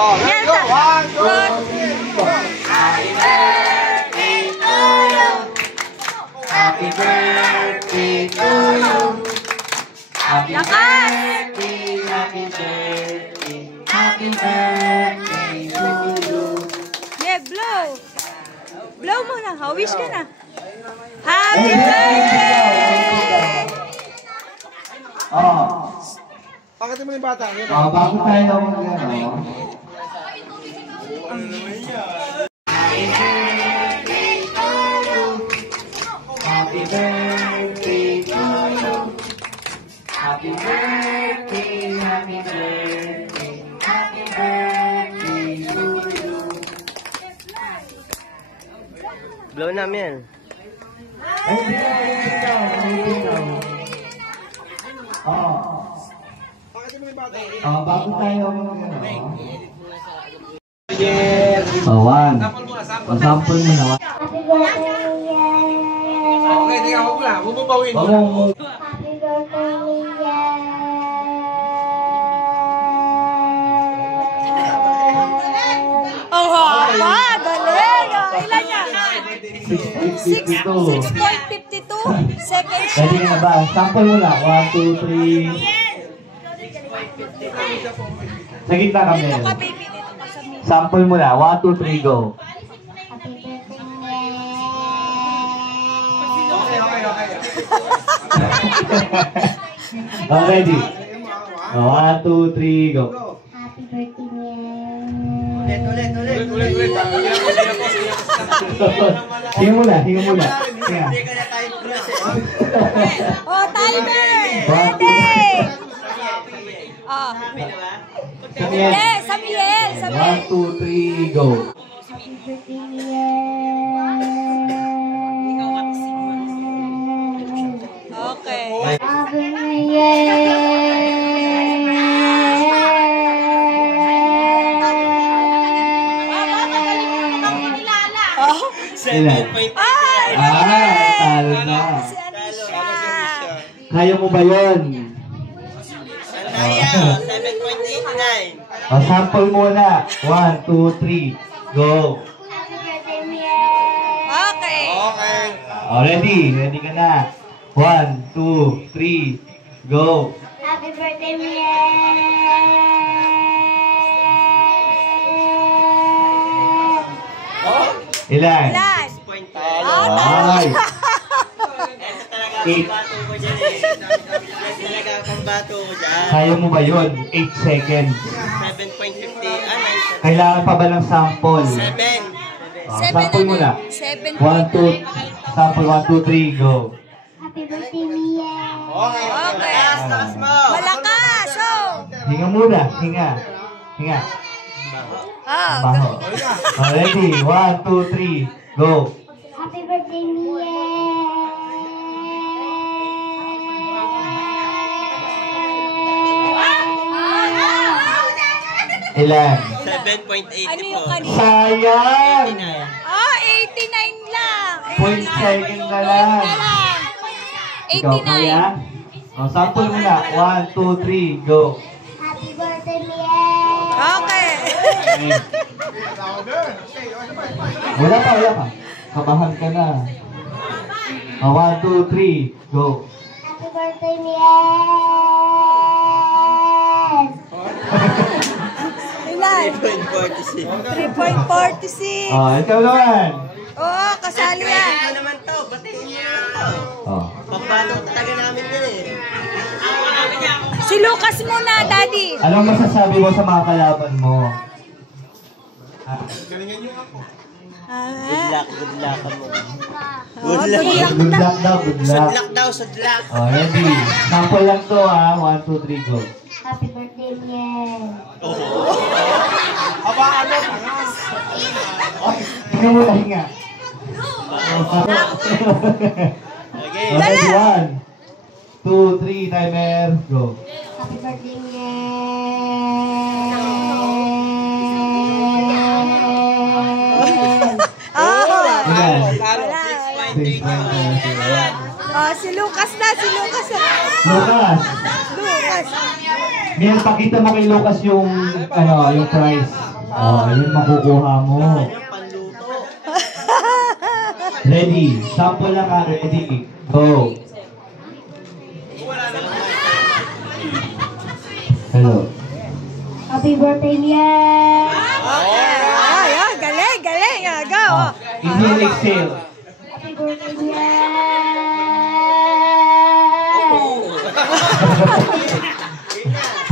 Oh, let's go. 1, 2, 3. Happy birthday to you. Happy birthday to you. Happy birthday, happy birthday, happy birthday to you. Yeah, blow. Blow mo na. Wish ka na. Happy birthday! Oh. Pakita mo yung bata. Oh, bago tayo mag-ano. Ano naman yan? Happy birthday to you. Happy birthday, happy birthday, happy birthday to you. Blow namin. Pakita mo yung bata. Oh, bago tayo mag-ano. Oh, one. Sample mo na. Happy birthday, Okay, tingnan mo pula. Bububawin mo. Happy birthday, Oh, haba. Galing. Ilan niya? 6.52. 6.52 seconds. Pwede na ba? Sample mo na. 1, 2, 3. Sa gitna kami. Dito ka, baby. Dito ka sa middle. Sample mo na. 1, 2, 3, go. happy birthday, Oh, ready? 1, 2, 3, go. happy birthday, Ulit. Hinga muna, hinga muna. Hinga. Oh, timer. Ready. Oh. Sabihin. Yes, Sabiel. 1, 2, 3, go. happy birthday, Okay. Oh. 7.8. Talo na. Si Anisha. Kaya mo ba yun? Kaya, 7.89. O, sample muna. 1, 2, 3, go. happy birthday, Okay. Okay. O, ready? Ready ka na. 1, 2, 3, go. happy birthday, Ilan? Ilan? 6.5. Oh, talo. Ay. Ito talaga ang bato ko dyan eh. Ito talaga ang bato ko dyan. Kaya mo ba yun? 8 seconds. 7.50. Kailangan pa ba ng sample? 7. O, sample mo na. 7. 1, 2, sample 1, 2, 3, go. happy birthday, Mia. Okay. Okay. Taas mo. Malakas. Oh. Hinga muna. Hinga. Hinga. Oh. Baho. O, ready? 1, 2, 3, go. happy birthday, Mia. Ilan? 7.80 Ano yung po. kanina? Sayang! 89. Oh, 89 lang. 0.2 second na lang. Ikaw 89. kaya? O, sample mo na. 1, 2, 3, go. happy birthday, Mia. Okay. Wala pa, wala pa. Kabahan ka na. O, 1, 2, 3, go. happy birthday, Mia. Ilan? 3.46. 3.46. O, ikaw naman. Oh, kasali Pwede yan. mo naman to. Batiin mo naman to. O. Pagbato talaga namin yun eh. Si Lucas muna, Daddy. Anong masasabi mo sa mga kalaban mo? Galingan niyo ako. Good Ah. luck mo. Oh, Good luck. Good luck daw, good luck. Sudlak daw, sudlak. O, ready. Sample lang to ha. 1, 2, 3, go. happy birthday, Mia. Aba, ano? Pangas. Hinga muna, hinga. Okay. O, ready? 1, 2, 3, timer, go. happy birthday, Mia. Oh. Ilan? Wala. 6.30. Oh, si Lucas na, si Lucas na. Lucas. Lucas. Miel, pakita mo kay Lucas yung, yung prize. Yun makukuha mo. Ready. Sample lang ha. Ready. Go. Hello. Happy birthday, Miel! Ay, galing, galing. Go. Inhale, exhale. Happy birthday, Miel!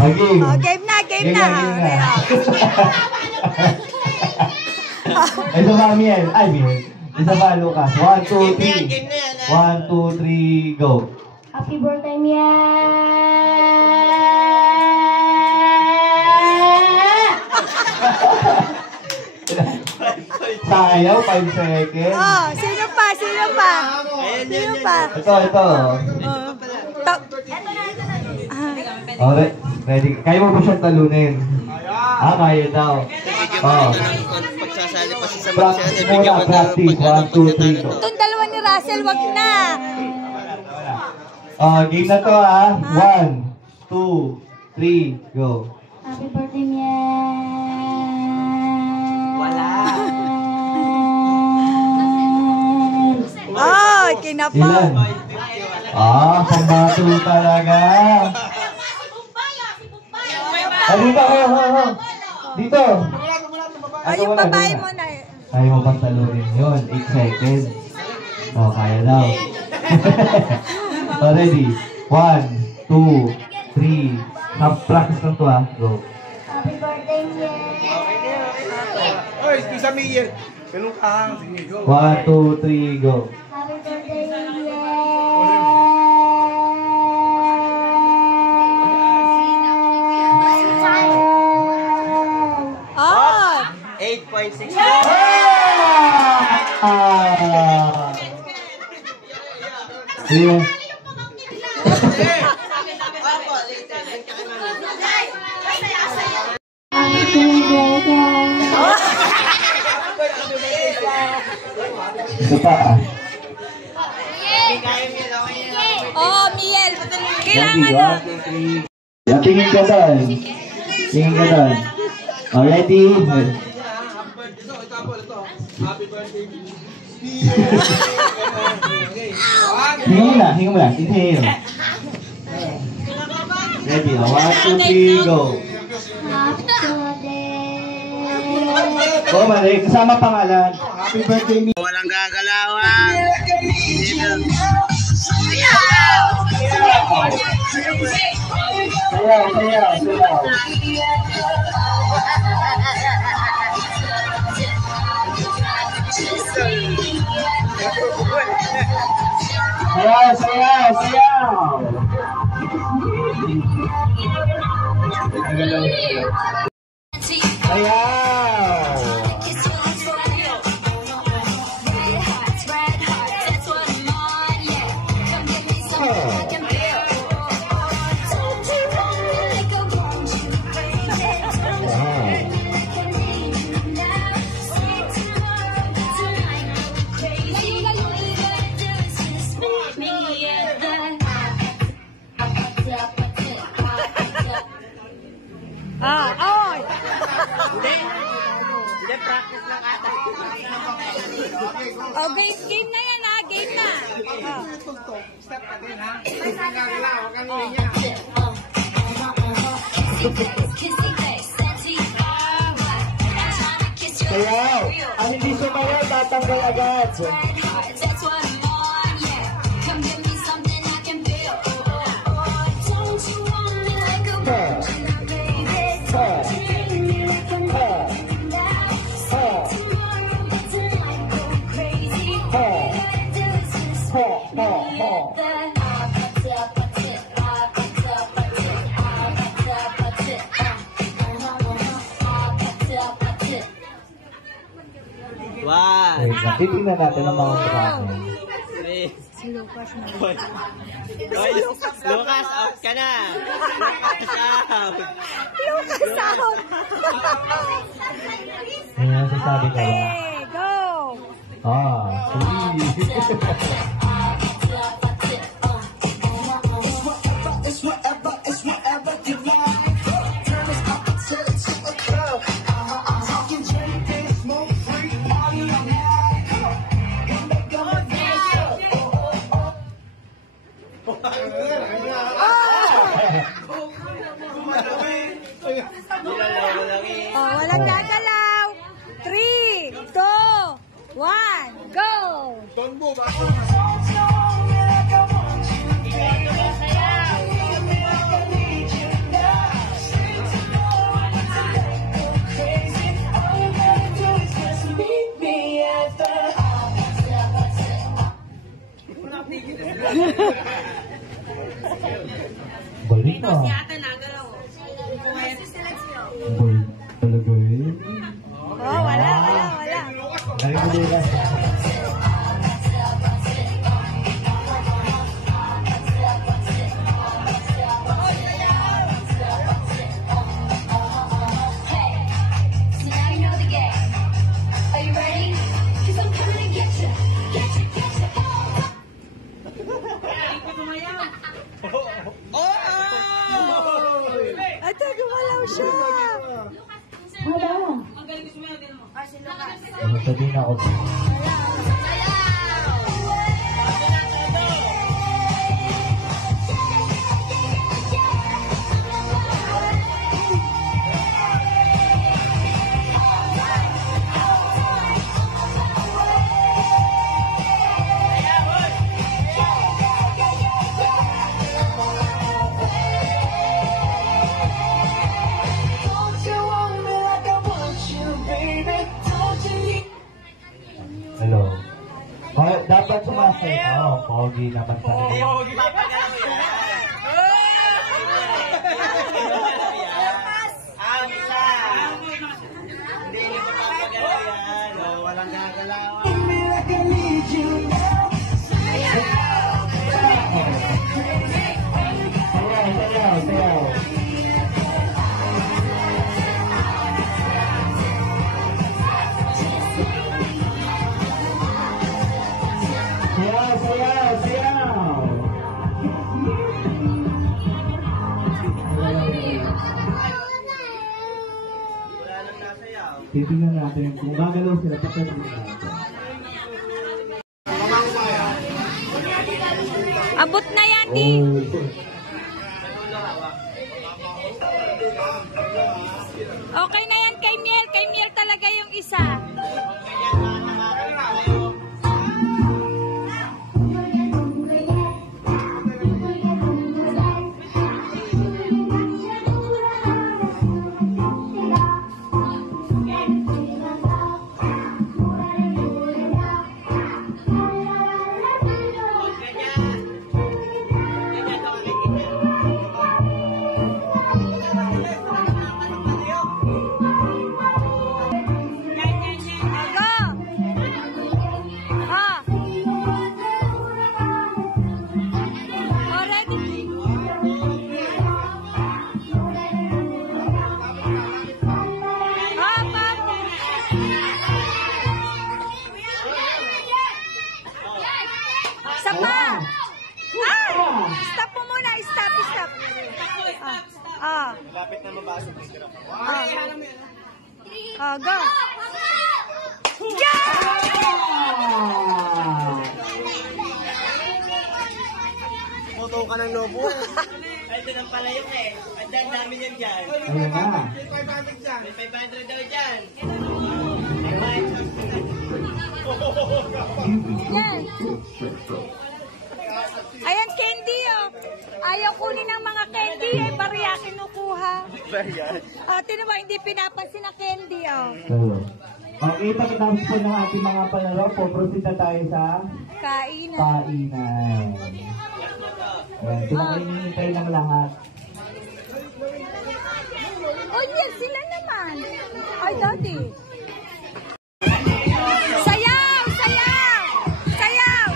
Game. Game na, game na. Isa ba, Miel? Ay, Miel. Isa ba, Lucas? 1, 2, 3. 1, 2, 3, go. Happy birthday, Miel! Sayaw, 5 seconds. Sino pa? Sino pa? Sino pa? Ito. Okay, ready. Kaya mo ba siyang talunin? Kaya daw. Pagsasali pa siya sa Practice muna, practice. 1, 2, 3, go. Itong dalawa ni Russell, wag na. Game na to ha. 1, 2, 3, go. Happy birthday, Miel! Wala. Kinapa. Ilan? Pambato talaga. Dito, Dito. Yung babae mo na. Kaya mo bang talunin yun? 8 seconds. Kaya daw. Ready? 1, 2, 3. Practice lang to ha. Go. Happy birthday, Miel! Oy, isa Miel. Ganun ka. Sige, go. 1, 2, 3, go. Happy birthday, Miel! Oh! 8.6. Sige. Ito pa Oh, Miel. Kailangan Ready? na. 1, 2, 3. Tingin ka doon. Tingin ka doon. Ready? Ito. Happy birthday. Hingi mo na. Inhale. Ready? 1, 2, 3, go. Happy birthday! Mali. Kasama pangalan. Happy birthday, me. Walang gagalawan. Sayaw. Hindi, practice lang ata. Oh, game na yan ha. Game na. Step natin ha. Huwag kang gagalaw. Huwag kang linya. Sayaw. Ang hindi sumayaw, tatanggal agad. One. Titignan natin ang mga mukha. Three. Si Lucas na. Oy, Lucas, out ka na. Lucas, out. Lucas out. Ayan, sasabi ko lang. Okay, go. It's whatever you like. Walang gagalaw. 3, 2, 1, go! Tombo ba? Balik na. Balik talaga eh. Oh, wala. Ay, hindi na. Now you know the game. Are you ready? 'Cause I'm coming to get you. Get you. Ate, gumalaw siya. Wala. Ano sabihin ako? Hello. Oh, dapat sumasayaw. Pogi naman tayo. Hindi papagalaw yan. Isa. Hindi papagalaw yan. Walang gagalaw. Sayaw. Sayaw. Wala nang nasayaw. Titingnan natin kung gagalaw sila pagkasin natin. Abot na yan, di. Okay na yan kay Miel. Kay Miel talaga yung isa. Stop mo muna. Stop. Malapit na mabasok. Go. Yeah! Moto ka ng lobo. Ay, ito ng pala yun eh. Ang dami yan dyan. Ayan na. 500 dyan. May 500 daw dyan. Yan. Ayan, candy, oh. Ayaw kunin ng mga candy, eh. Bariya kinukuha. Tinan mo, hindi pinapansin na candy, oh. Hello. Okay, pagkatapos po ng ating mga palaro, proceed na tayo sa Kainan. kainan. Pinakainintay ng lahat. Oh, yes, sila naman. Ay, daddy. Sayaw! Sayaw! Sayaw!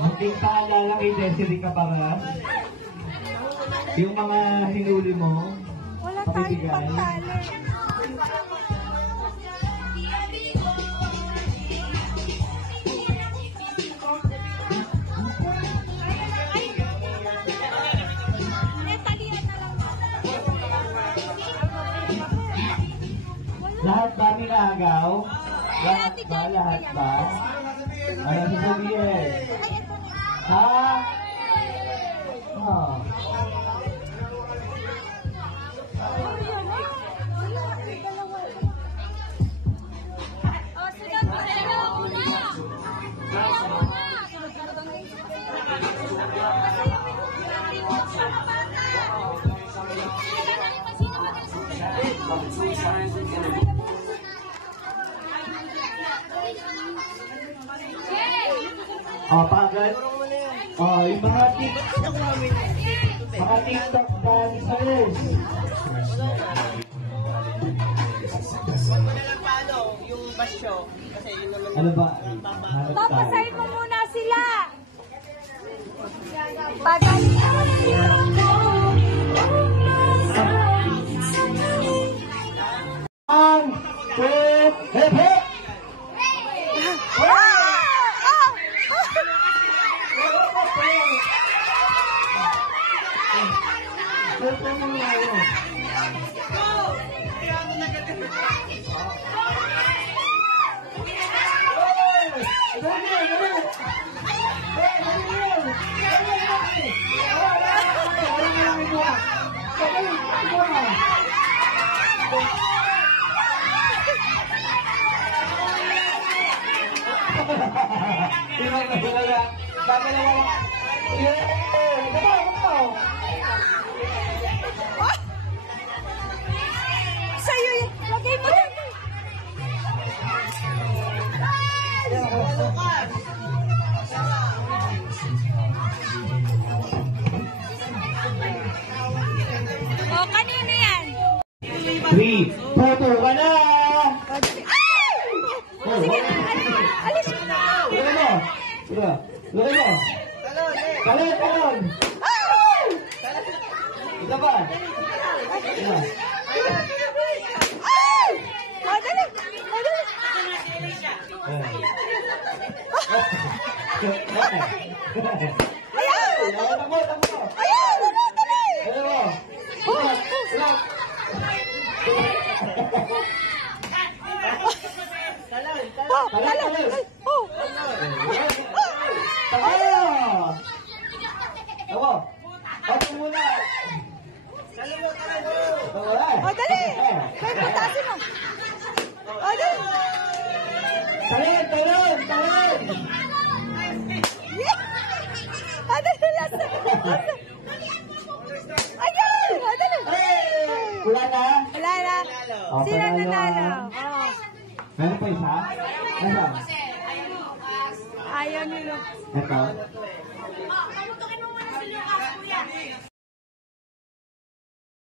Munting paalala kay Desiree ka ba nga? Yung mga hinuli mo, Wala tayong pakibigay. pagtali. Lahat ba ninagaw? Lahat ba? Lahat ba? Ano sasabihin? Ha? Ah. Oh, pagad. Oh, yung mga TikTok dancers. Yung basyo. Kasi yun naman. Ano ba? Papasahin mo muna sila. Pagaling naman sila. One, two, hip hip! Sa'yo yun. Lagay mo yan. O, kanino yan? 3, 2, ka na! Sige, alis mo na. Lagay mo! Lagay mo! Talon! Talon! Ito ba? Ito. Madali! Madali! Ayan! Tamo! Ayan! Madali! Ano mo? Oh, talon! Oh! Tayo! Ako! Ako muna! Oh, dali! May patasin mo! Oh, dali! Talon! Talon! Talon! Yeah! Oh, dali! Lasa! Ayan! Oh, dali! Wala na? Wala na. Oh, Sino panalo, nanalo? ah. Oh. Meron pa isa? Nasaan? Ayaw nilo. Ito?